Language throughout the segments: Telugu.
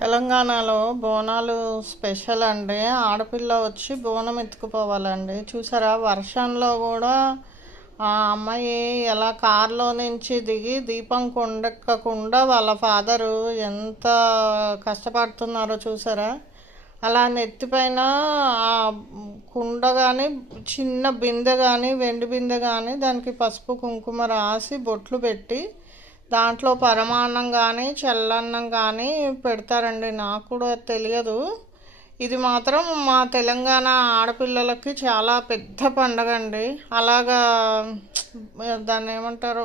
తెలంగాణలో బోనాలు స్పెషల్ అండి. ఆడపిల్ల వచ్చి బోనం ఎత్తుకుపోవాలండి. చూసారా, వర్షంలో కూడా ఆ అమ్మాయి ఎలా కారులో నుంచి దిగి దీపం కొండెక్కకుండా వాళ్ళ ఫాదరు ఎంత కష్టపడుతున్నారో చూసారా. అలా నెత్తిపైన ఆ కుండ కానీ, చిన్న బిందె కానీ, వెండి బిందె కానీ, దానికి పసుపు కుంకుమ రాసి బొట్లు పెట్టి దాంట్లో పరమాన్నం కానీ చల్లన్నం కానీ పెడతారండి. నాకు కూడా తెలియదు. ఇది మాత్రం మా తెలంగాణ ఆడపిల్లలకి చాలా పెద్ద పండగ అండి. అలాగా దాన్ని ఏమంటారు,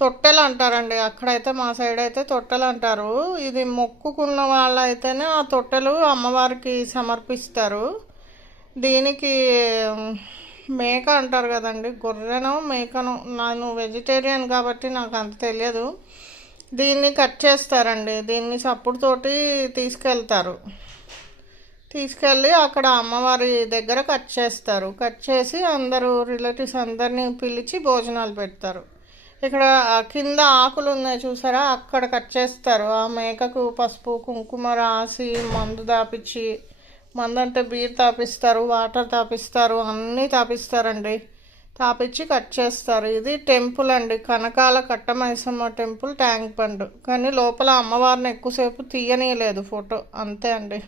తొట్టెలు అంటారండి. అక్కడైతే మా సైడ్ అయితే తొట్టెలు అంటారు. ఇది మొక్కుకున్న వాళ్ళైతేనే ఆ తొట్టెలు అమ్మవారికి సమర్పిస్తారు. దీనికి మేక అంటారు కదండి, గొర్రెను మేకను. నేను వెజిటేరియన్ కాబట్టి నాకు అంత తెలియదు. దీన్ని కట్ చేస్తారండి. దీన్ని సప్పుడుతోటి తీసుకెళ్ళి అక్కడ అమ్మవారి దగ్గర కట్ చేస్తారు. కట్ చేసి అందరూ రిలేటివ్స్ అందరినీ పిలిచి భోజనాలు పెడతారు. ఇక్కడ కింద ఆకులు ఉన్నాయి చూసారా, అక్కడ కట్ చేస్తారు. ఆ మేకకు పసుపు కుంకుమ రాసి మందు దాపించి, మందు అంటే బీర్ తాపిస్తారు, వాటర్ తాపిస్తారు, అన్నీ తాపిస్తారండి. తాపించి కట్ చేస్తారు. ఇది టెంపుల్ అండి, Kanakala Katta Maisamma temple, tank bund. కానీ లోపల అమ్మవారిని ఎక్కువసేపు తీయనీయలేదు ఫోటో, అంతే అండి.